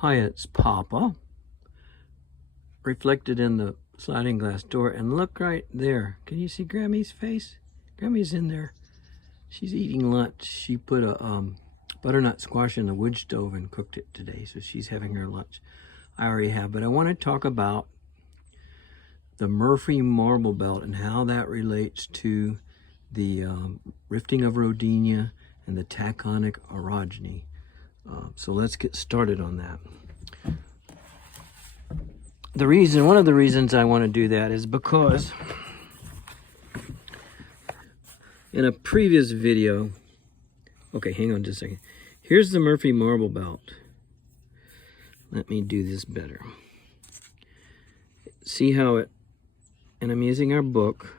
Hi, it's Papa, reflected in the sliding glass door. And look right there. Can you see Grammy's face? Grammy's in there. She's eating lunch. She put a butternut squash in the wood stove and cooked it today, so she's having her lunch. I already have, but I want to talk about the Murphy Marble Belt and how that relates to the rifting of Rodinia and the taconic orogeny. So let's get started on that. One of the reasons I want to do that is because in a previous video, okay, hang on just a second. Here's the Murphy Marble Belt. Let me do this better. See how it, and I'm using our book,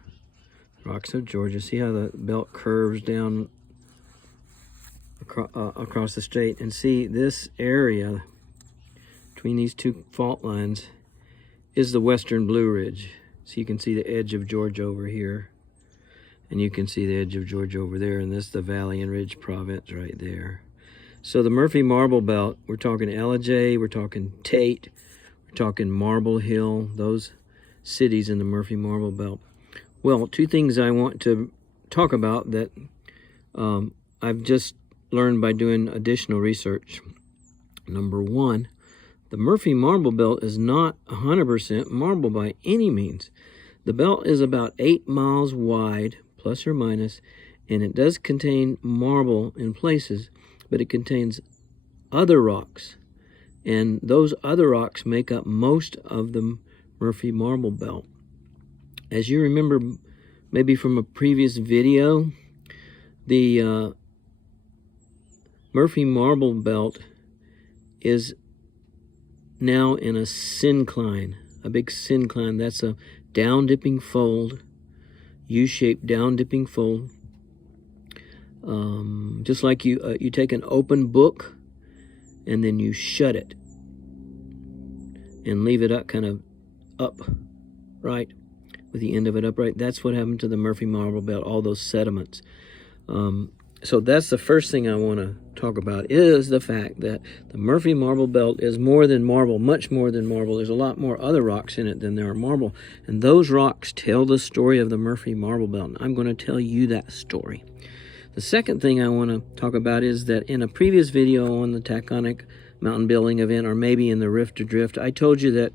Rocks of Georgia. See how the belt curves down across the state, and see this area between these two fault lines is the Western Blue Ridge. So you can see the edge of Georgia over here, and you can see the edge of Georgia over there, and this is the Valley and Ridge Province right there. So the Murphy Marble Belt, we're talking Ellijay, we're talking Tate, we're talking Marble Hill, those cities in the Murphy Marble Belt. Well, two things I want to talk about that I've just learned by doing additional research. Number one, the Murphy Marble Belt is not 100% marble by any means. The belt is about 8 miles wide, plus or minus, and it does contain marble in places, but it contains other rocks, and those other rocks make up most of the Murphy Marble Belt. As you remember, maybe from a previous video, the Murphy Marble Belt is now in a syncline, a big syncline. That's a down-dipping fold, U-shaped down-dipping fold. Just like you take an open book and then you shut it and leave it up, kind of upright, with the end of it upright. That's what happened to the Murphy Marble Belt, all those sediments. So that's the first thing I want to talk about, is the fact that the Murphy Marble Belt is more than marble, much more than marble. There's a lot more other rocks in it than there are marble. And those rocks tell the story of the Murphy Marble Belt. And I'm going to tell you that story. The second thing I want to talk about is that in a previous video on the Taconic Mountain Building event, or maybe in the Rift to Drift, I told you that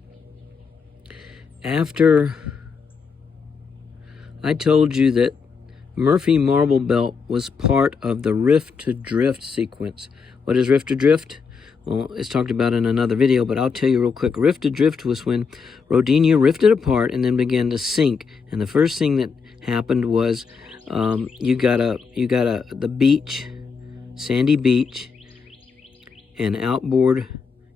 Murphy Marble Belt was part of the Rift to Drift sequence. What is Rift to Drift? Well, it's talked about in another video, but I'll tell you real quick. Rift to Drift was when Rodinia rifted apart and then began to sink. And the first thing that happened was the beach, sandy beach, and outboard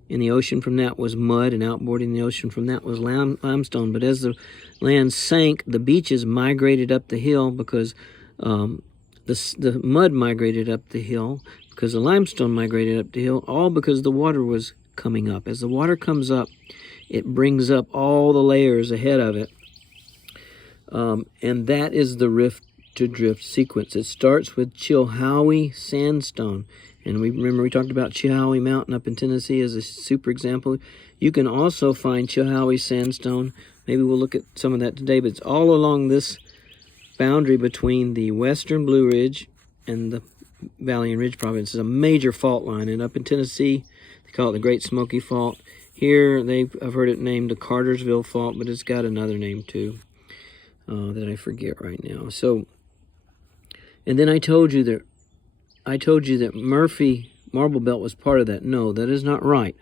in the ocean from that was mud, and outboard in the ocean from that was limestone. But as the land sank, the beaches migrated up the hill because the mud migrated up the hill, because the limestone migrated up the hill, all because the water was coming up. As the water comes up, it brings up all the layers ahead of it. And that is the Rift to Drift sequence. It starts with Chilhowie sandstone. And we talked about Chilhowie Mountain up in Tennessee as a super example. You can also find Chilhowie sandstone. Maybe we'll look at some of that today, but it's all along this boundary between the Western Blue Ridge and the Valley and Ridge Province. It's a major fault line, and up in Tennessee, they call it the Great Smoky Fault. Here, I've heard it named the Cartersville Fault, but it's got another name too that I forget right now. So, and then I told you that Murphy Marble Belt was part of that. No, that is not right.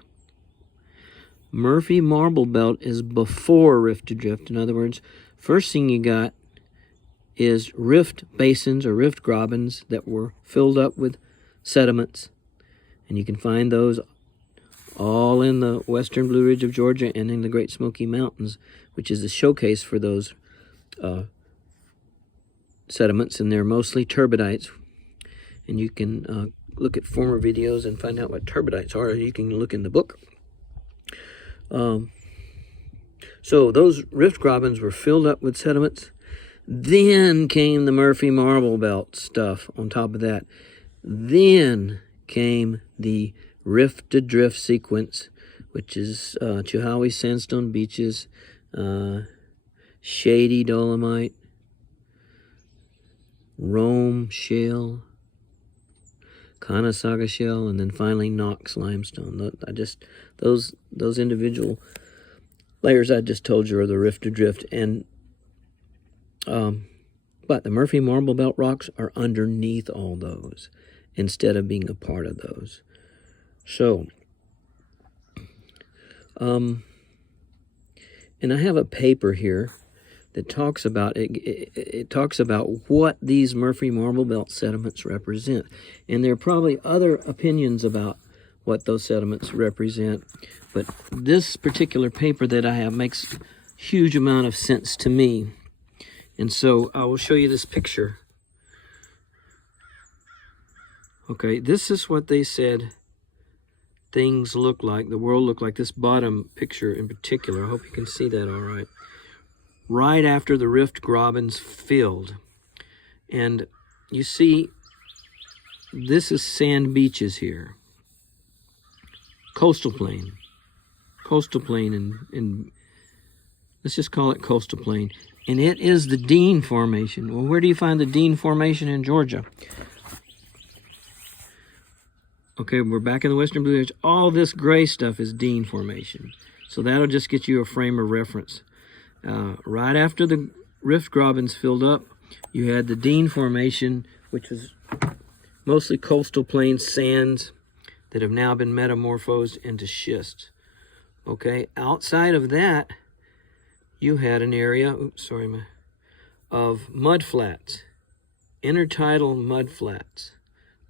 Murphy Marble Belt is before Rift to Drift. In other words, first thing you got is rift basins or rift grabens that were filled up with sediments. And you can find those all in the Western Blue Ridge of Georgia and in the Great Smoky Mountains, which is a showcase for those sediments, and they're mostly turbidites. And you can look at former videos and find out what turbidites are. You can look in the book. So those rift grabens were filled up with sediments. Then came the Murphy Marble Belt stuff on top of that. Then came the Rift to Drift sequence, which is Chihuahua sandstone beaches, shady dolomite, Rome shale, Kanasaga shale, and then finally Knox limestone. Those individual layers I just told you are the rift adrift, and but the Murphy Marble Belt rocks are underneath all those instead of being a part of those. So, and I have a paper here that talks about it talks about what these Murphy Marble Belt sediments represent. And there are probably other opinions about what those sediments represent, but this particular paper that I have makes a huge amount of sense to me. And so I will show you this picture. Okay, this is what they said things look like, the world looked like, this bottom picture in particular. I hope you can see that all right. Right after the rift grobens filled. And you see, this is sand beaches here. Coastal plain. Coastal plain, and let's just call it coastal plain. And it is the Dean Formation. Well, where do you find the Dean Formation in Georgia? Okay, we're back in the Western Blue Ridge. All this gray stuff is Dean Formation. So that'll just get you a frame of reference. Right after the rift grobens filled up, you had the Dean Formation, which was mostly coastal plain sands that have now been metamorphosed into schist. Okay, outside of that, you had an area, of mud flats, intertidal mud flats.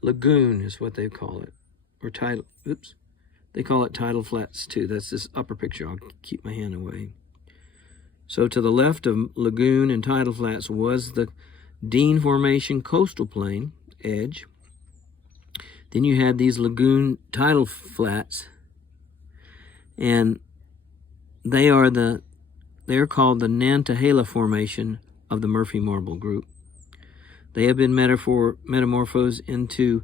Lagoon is what they call it, or tidal, they call it tidal flats too. That's this upper picture. I'll keep my hand away. So to the left of lagoon and tidal flats was the Dean Formation coastal plain edge. Then you had these lagoon tidal flats, and they're called the Nantahala Formation of the Murphy Marble Group. They have been metamorphosed into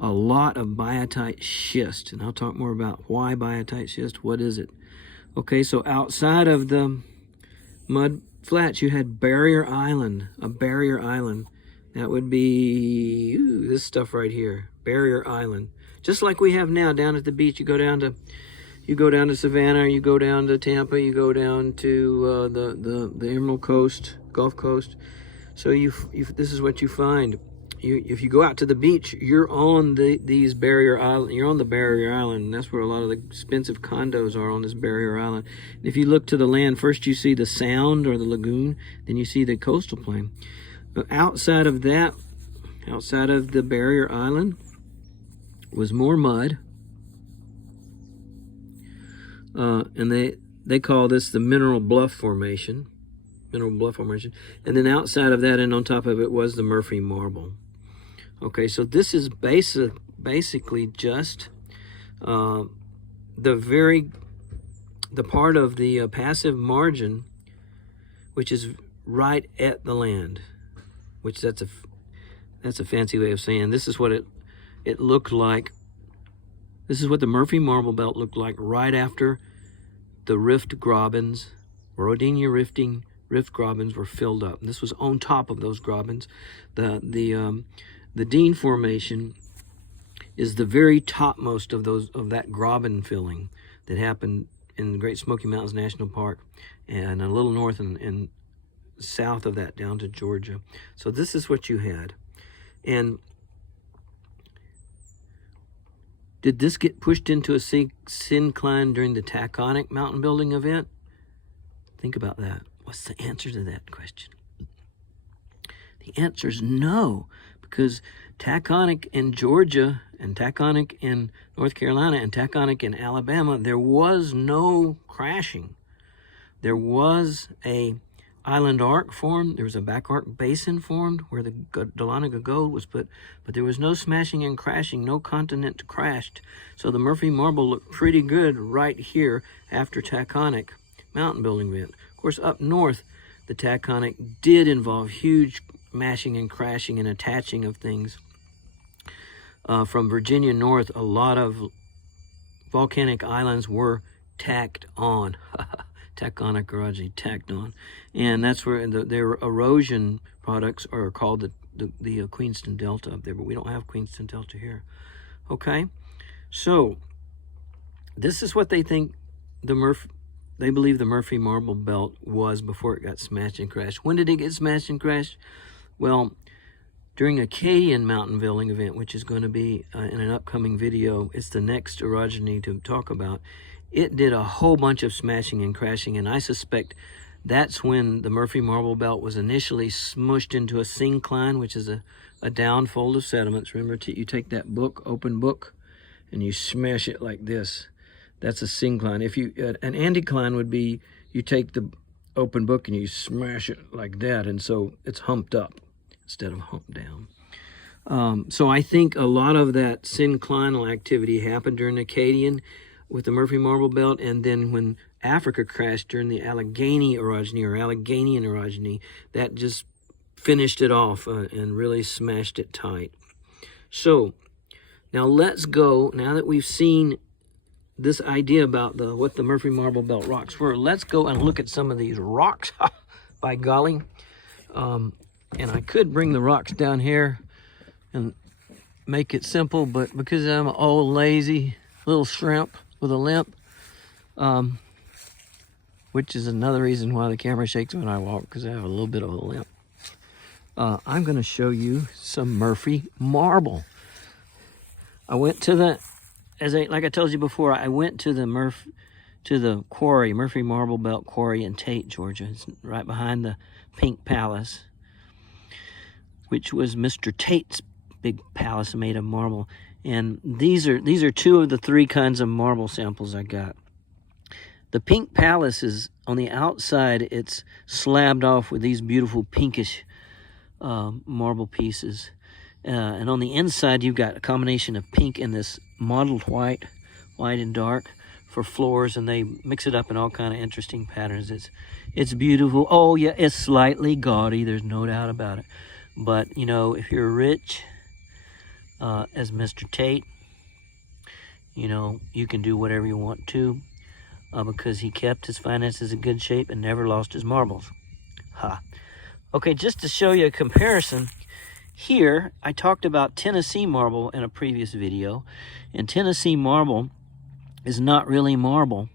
a lot of biotite schist, and I'll talk more about why biotite schist. What is it? Okay, so outside of the mud flats, you had Barrier Island, a barrier island. That would be this stuff right here, Barrier Island. Just like we have now down at the beach. You go down to Savannah, you go down to Tampa, you go down to the Emerald Coast, Gulf Coast. So this is what you find. If you go out to the beach, you're on these barrier island. You're on the barrier island. And that's where a lot of the expensive condos are, on this barrier island. And if you look to the land, first you see the sound or the lagoon, then you see the coastal plain. But outside of that, outside of the barrier island, was more mud. And they call this the Mineral Bluff Formation. And then outside of that and on top of it was the Murphy Marble. Okay, so this is basically just the part of the passive margin which is right at the land, which that's a fancy way of saying this is what it looked like. This is what the Murphy Marble Belt looked like right after the rift grobens, Rodinia rift grobens were filled up. And this was on top of those grobens. The Dean Formation is the very topmost of that groben filling that happened in the Great Smoky Mountains National Park, and a little north and south of that down to Georgia. So this is what you had. And did this get pushed into a syncline during the Taconic mountain building event? Think about that. What's the answer to that question? The answer is no, because Taconic in Georgia and Taconic in North Carolina and Taconic in Alabama, there was no crashing. There was a island arc formed. There was a back arc basin formed where the Dahlonega gold was put, but there was no smashing and crashing. No continent crashed. So the Murphy Marble looked pretty good right here after Taconic mountain building event. Of course, up north, the Taconic did involve huge mashing and crashing and attaching of things. From Virginia north, a lot of volcanic islands were tacked on. Taconic tacked on. And that's where their erosion products are called the Queenston Delta up there, but we don't have Queenston Delta here. Okay, so this is what they think they believe the Murphy Marble Belt was before it got smashed and crashed. When did it get smashed and crashed? Well, during Acadian mountain building event, which is going to be in an upcoming video. It's the next orogeny to talk about. It did a whole bunch of smashing and crashing, and I suspect that's when the Murphy Marble Belt was initially smushed into a syncline, which is a downfold of sediments. Remember, you take that open book, and you smash it like this. That's a syncline. If an anticline would be, you take the open book and you smash it like that, and so it's humped up instead of humped down. So I think a lot of that synclinal activity happened during the Acadian with the Murphy Marble Belt, and then when Africa crashed during the Allegheny orogeny or Alleghenian orogeny, that just finished it off and really smashed it tight. So now let's go, now that we've seen this idea about what the Murphy Marble Belt rocks were, let's go and look at some of these rocks. By golly. And I could bring the rocks down here and make it simple, but because I'm an old lazy little shrimp with a limp, which is another reason why the camera shakes when I walk, because I have a little bit of a limp. I'm going to show you some Murphy marble. I went to like I told you before, I went to the quarry, Murphy Marble Belt Quarry in Tate, Georgia. It's right behind the Pink Palace, which was Mr. Tate's big palace made of marble. And these are two of the three kinds of marble samples I got. The Pink Palace is on the outside, it's slabbed off with these beautiful pinkish marble pieces. And on the inside, you've got a combination of pink and this mottled white and dark for floors, and they mix it up in all kind of interesting patterns. It's beautiful. Oh yeah, it's slightly gaudy, there's no doubt about it. But you know, if you're rich as Mr. Tate, you know, you can do whatever you want to because he kept his finances in good shape and never lost his marbles. Ha. Okay, just to show you a comparison, here I talked about Tennessee marble in a previous video, and Tennessee marble is not really marble.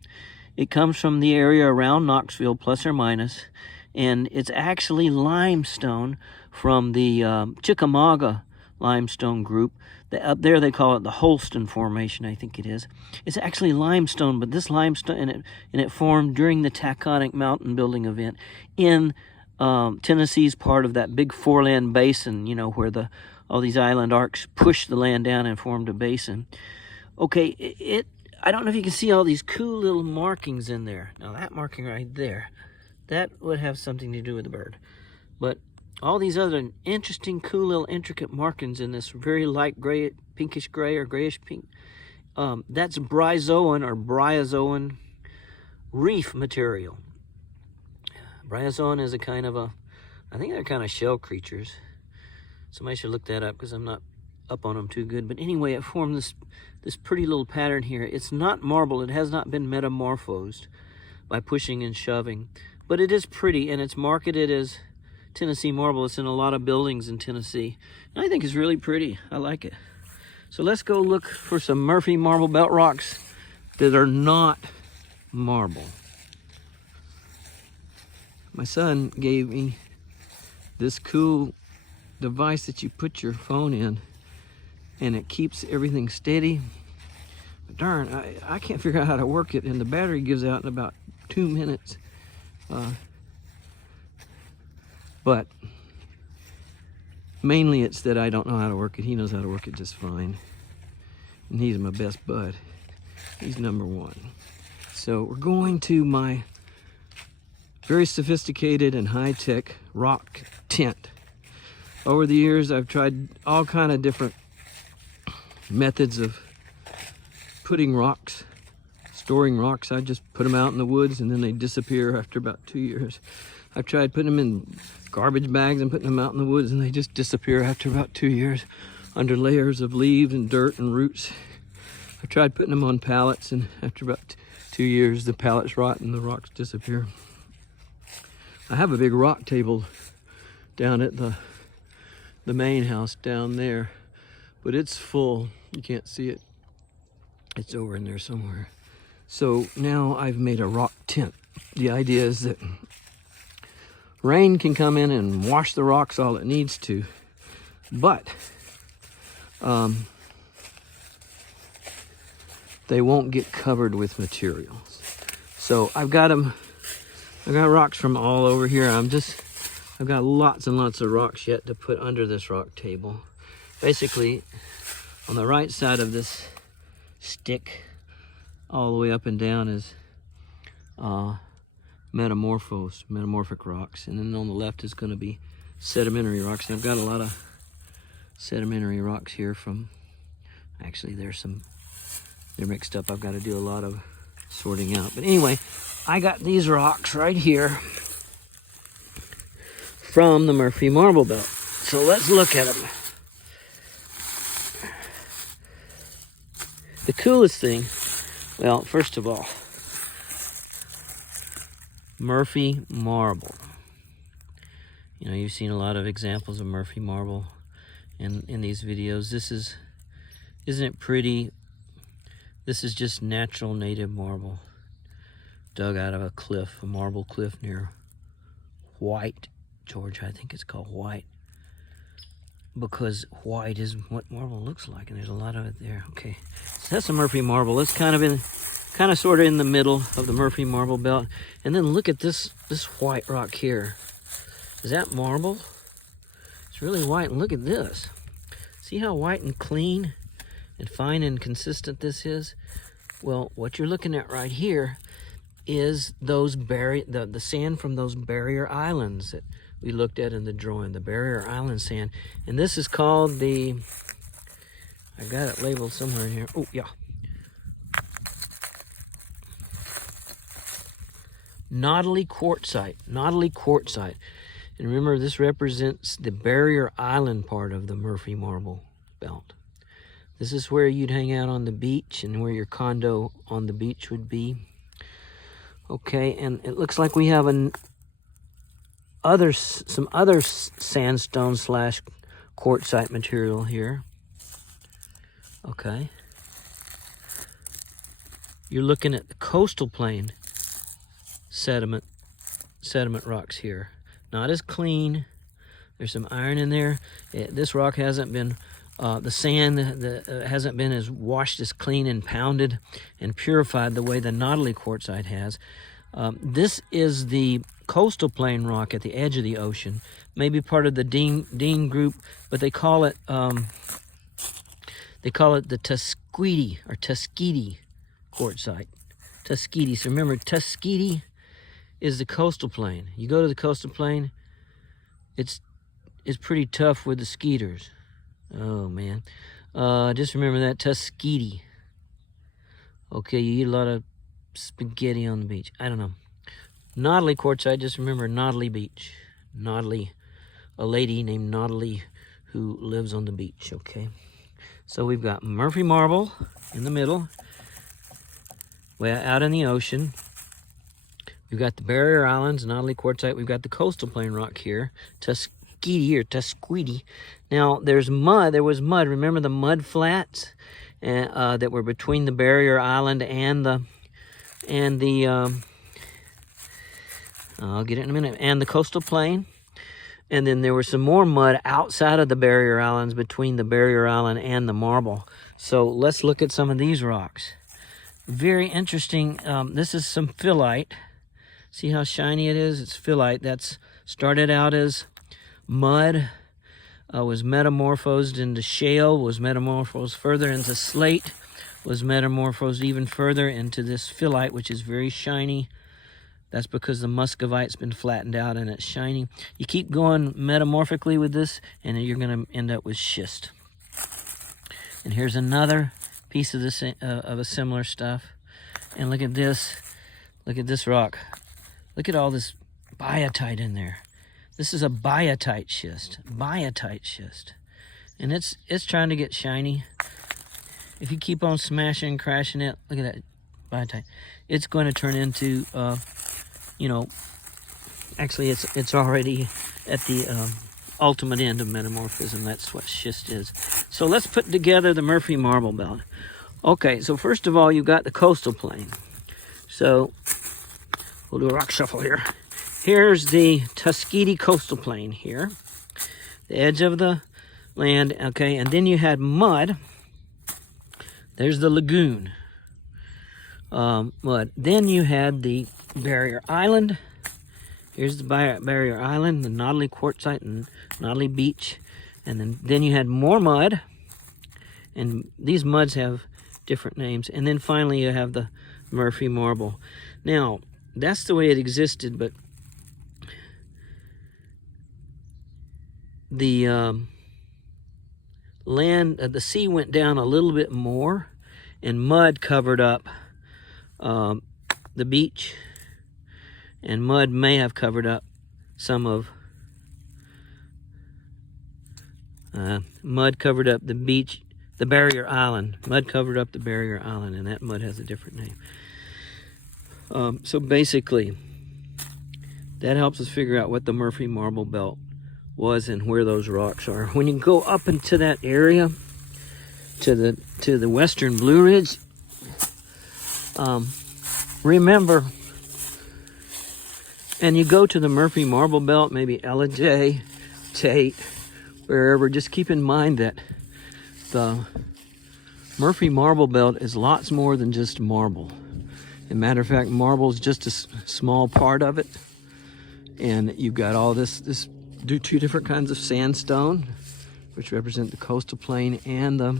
It comes from the area around Knoxville, plus or minus, and it's actually limestone from the Chickamauga limestone group. Up there they call it the Holston Formation, I think it is. It's actually limestone, but this limestone, and it formed during the Taconic mountain building event in Tennessee's part of that big foreland basin, you know, where all these island arcs pushed the land down and formed a basin. Okay, I don't know if you can see all these cool little markings in there. Now that marking right there, that would have something to do with the bird. But all these other interesting, cool little intricate markings in this very light gray, pinkish gray or grayish pink, that's bryozoan or bryozoan reef material. Bryozoan is a kind of I think they're kind of shell creatures. Somebody should look that up because I'm not up on them too good. But anyway, it formed this pretty little pattern here. It's not marble. It has not been metamorphosed by pushing and shoving. But it is pretty, and it's marketed as Tennessee marble. It's in a lot of buildings in Tennessee. And I think it's really pretty. I like it. So let's go look for some Murphy Marble Belt rocks that are not marble. My son gave me this cool device that you put your phone in, and it keeps everything steady. But darn, I can't figure out how to work it, and the battery gives out in about 2 minutes. But mainly it's that I don't know how to work it. He knows how to work it just fine. And he's my best bud. He's number one. So we're going to my very sophisticated and high-tech rock tent. Over the years, I've tried all kind of different methods of putting rocks, storing rocks. I just put them out in the woods and then they disappear after about 2 years. I've tried putting them in garbage bags and putting them out in the woods and they just disappear after about 2 years under layers of leaves and dirt and roots. I've tried putting them on pallets, and after about 2 years, the pallets rot and the rocks disappear. I have a big rock table down at the main house down there, but it's full. You can't see it. It's over in there somewhere. So now I've made a rock tent. The idea is that rain can come in and wash the rocks all it needs to, but they won't get covered with materials. So I've got rocks from all over here. I've got lots and lots of rocks yet to put under this rock table. Basically, on the right side of this stick, all the way up and down, is metamorphic rocks. And then on the left is going to be sedimentary rocks. And I've got a lot of sedimentary rocks here from, actually they're mixed up. I've got to do a lot of sorting out. But anyway, I got these rocks right here from the Murphy Marble Belt. So let's look at them. The coolest thing, well, first of all, Murphy Marble. You know, you've seen a lot of examples of Murphy Marble in these videos. Isn't it pretty? This is just natural native marble dug out of a cliff, a marble cliff near White, Georgia. I think it's called White, because white is what marble looks like, and there's a lot of it there. Okay, so that's a Murphy Marble. It's kind of sort of in the middle of the Murphy Marble Belt. And then look at this white rock here. Is that marble? It's really white. And look at this. See how white and clean and fine and consistent this is? Well, what you're looking at right here is the sand from those barrier islands that we looked at in the drawing, the barrier island sand. And this is called the, I got it labeled somewhere in here. Oh, yeah. Naudily quartzite. Naudily quartzite. And remember, this represents the barrier island part of the Murphy Marble Belt. This is where you'd hang out on the beach and where your condo on the beach would be. Okay, and it looks like we have some other sandstone / quartzite material here. Okay. You're looking at the coastal plain sediment rocks here. Not as clean. There's some iron in there. This rock hasn't been, the sand hasn't been as washed as clean and pounded and purified the way the Naudily quartzite has. This is the coastal plain rock at the edge of the ocean, maybe part of the Dean group, but they call it the Tuskegee quartzite. Tuskegee. So remember, Tuskegee is the coastal plain. You go to the coastal plain, it's pretty tough with the skeeters. Oh man, just remember that, Tuskegee. Okay, you eat a lot of spaghetti on the beach. I don't know. Naudily quartzite, just remember Naudily Beach. Naudily, a lady named Naudily who lives on the beach, okay? So we've got Murphy Marble in the middle, way out in the ocean. We've got the barrier islands, Naudily quartzite. We've got the coastal plain rock here, Tuskegee or Tuskegee. Now there's mud. There was mud. Remember the mud flats that were between the barrier island and the I'll get it in a minute, and the coastal plain. And then there was some more mud outside of the barrier islands between the barrier island and the marble. So let's look at some of these rocks. Very interesting. This is some phyllite. See how shiny it is? It's phyllite. That's started out as mud, was metamorphosed into shale, was metamorphosed further into slate, was metamorphosed even further into this phyllite, which is very shiny. That's because the muscovite's been flattened out and it's shiny. You keep going metamorphically with this, and you're going to end up with schist. And here's another piece of this of a similar stuff. And look at this. Look at this rock. Look at all this biotite in there. This is a biotite schist. Biotite schist. And it's trying to get shiny. If you keep on smashing and crashing it, look at that biotite, it's going to turn into, you know, actually it's already at the ultimate end of metamorphism. That's what schist is. So let's put together the Murphy Marble Belt. Okay, so first of all, you've got the coastal plain. So we'll do a rock shuffle here. Here's the Tuskegee coastal plain here, the edge of the land, okay, and then you had mud. There's the lagoon, mud. Then you had the barrier island. Here's the barrier island, the Nodeley quartzite and Nodeley beach. And then you had more mud. And these muds have different names. And then finally you have the Murphy Marble. Now, that's the way it existed, but the the sea went down a little bit more, and mud covered up the beach. And mud may have covered up some of, mud covered up the beach, the barrier island. Mud covered up the barrier island, and that mud has a different name. So basically, that helps us figure out what the Murphy Marble Belt was and where those rocks are. When you go up into that area, to the western Blue Ridge, remember, and you go to the Murphy Marble Belt, maybe J, Tate, wherever, just keep in mind that the Murphy Marble Belt is lots more than just marble. As a matter of fact, marble is just a small part of it. And you've got all this two different kinds of sandstone, which represent the coastal plain and the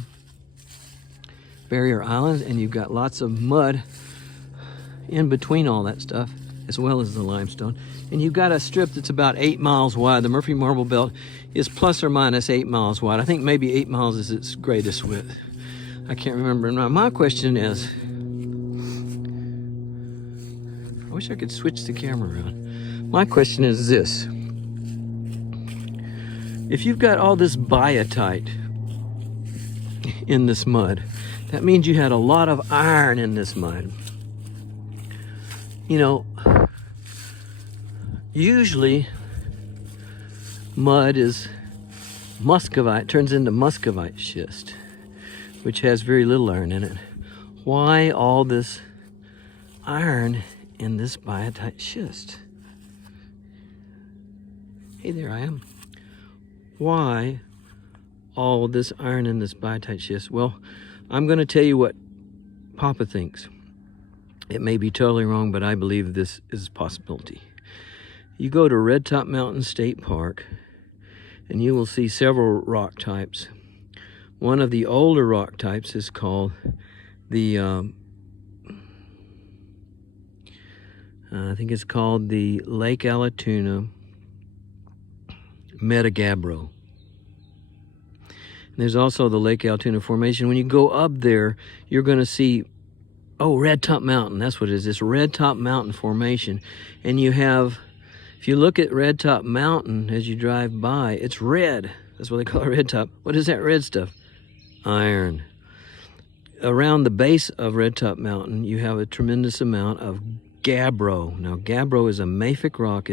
barrier islands. And you've got lots of mud in between all that stuff, as well as the limestone. And you've got a strip that's about 8 miles wide. The Murphy Marble Belt is plus or minus 8 miles wide. I think maybe 8 miles is its greatest width. I can't remember. Now, my question is, I wish I could switch the camera around. My question is this. If you've got all this biotite in this mud, that means you had a lot of iron in this mud. You know, usually mud is muscovite, turns into muscovite schist, which has very little iron in it. Why all this iron in this biotite schist? Hey, there I am. Why all this iron in this biotite schist? Well, I'm going to tell you what Papa thinks. It may be totally wrong, but I believe this is a possibility. You go to Red Top Mountain State Park, and you will see several rock types. One of the older rock types is called the, I think it's called the Lake Allatoona Metagabbro. And there's also the Lake Allatoona Formation. When you go up there, you're going to see, oh, Red Top Mountain. That's what it is. This Red Top Mountain Formation. And you have, if you look at Red Top Mountain as you drive by, it's red. That's what they call it, Red Top. What is that red stuff? Iron. Around the base of Red Top Mountain, you have a tremendous amount of gabbro. Now, gabbro is a mafic rock.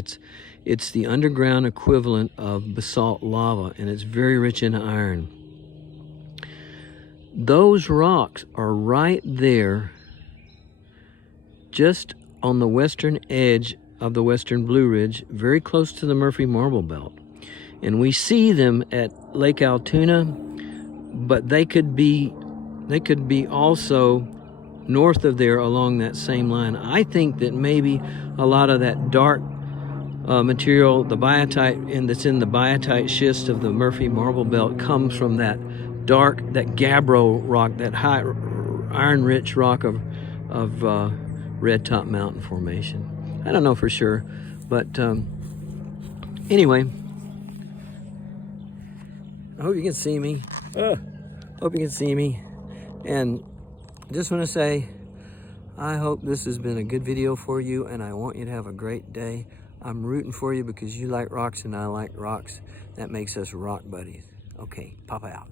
It's the underground equivalent of basalt lava, and it's very rich in iron. Those rocks are right there, just on the western edge of the western Blue Ridge, very close to the Murphy Marble Belt. And we see them at Lake Allatoona, but they could be also north of there along that same line. I think that maybe a lot of that dark material, the biotite, that's in the biotite schist of the Murphy Marble Belt, comes from that dark, that gabbro rock, that high iron-rich rock of Red Top Mountain Formation. I don't know for sure, but anyway, I hope you can see me. Hope you can see me. And I just want to say, I hope this has been a good video for you, and I want you to have a great day. I'm rooting for you because you like rocks and I like rocks. That makes us rock buddies. Okay, Papa out.